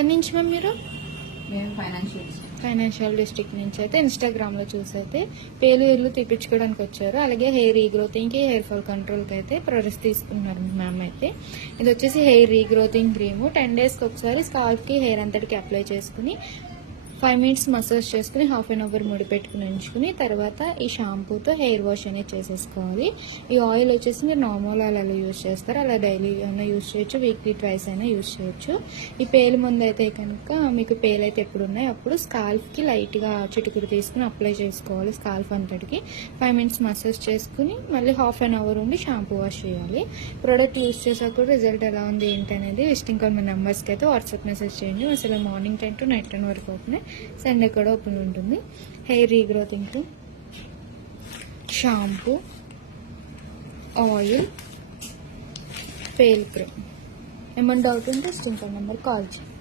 ఎక్కడి నుంచి మ్యామ్ మీరు? మేము ఫైనాన్షియల్ డిస్ట్రిక్ట్ నుంచి అయితే ఇన్స్టాగ్రామ్లో చూసి అయితే పేలు తీపించుకోవడానికి వచ్చారు. అలాగే హెయిర్ రీగ్రోతింగ్కి, హెయిర్ ఫాల్ కంట్రోల్కి అయితే ప్రొడక్ట్స్ తీసుకున్నారు మ్యామ్. అయితే ఇది వచ్చేసి హెయిర్ రీగ్రోతింగ్ క్రీము. 10 డేస్కి ఒకసారి స్కాల్ఫ్కి హెయిర్ అంతటికి అప్లై చేసుకుని 5 మినిట్స్ మసాజ్ చేసుకుని హాఫ్ అన్ అవర్ ముడి పెట్టుకుని ఉంచుకుని తర్వాత ఈ షాంపూతో హెయిర్ వాష్ అనేది చేసేసుకోవాలి. ఈ ఆయిల్ వచ్చేసి మీరు నార్మల్ ఆయిల్ అలా యూజ్ చేస్తారు, అలా డైలీ అయినా యూజ్ చేయొచ్చు, వీక్లీ ట్వైస్ అయినా యూజ్ చేయొచ్చు. ఈ పేలు ముందు అయితే కనుక మీకు పేలు అయితే ఎప్పుడు ఉన్నాయో అప్పుడు స్కాల్ఫ్కి లైట్గా చిటుకుడు తీసుకుని అప్లై చేసుకోవాలి. స్కాల్ఫ్ అంతటికి 5 మినిట్స్ మసాజ్ చేసుకుని మళ్ళీ హాఫ్ అన్ అవర్ ఉండి షాంపూ వాష్ చేయాలి. ప్రోడక్ట్ యూజ్ చేసాక కూడా రిజల్ట్ ఎలా ఉంది ఏంటి అనేది విజిటింగ్ కాల్ మా నెంబర్స్కి అయితే వాట్సాప్ మెసేజ్ చేయండి. అసలు మార్నింగ్ 10 to నైట్ 10 వరకు అవుతున్నాయి, సండే కూడా ఓపెన్ ఉంటుంది. Hair regrowthing shampoo, oil, pale cream. ఏమైనా డౌట్ ఉంటే ఇష్టం నెంబర్ కాల్ చేయండి.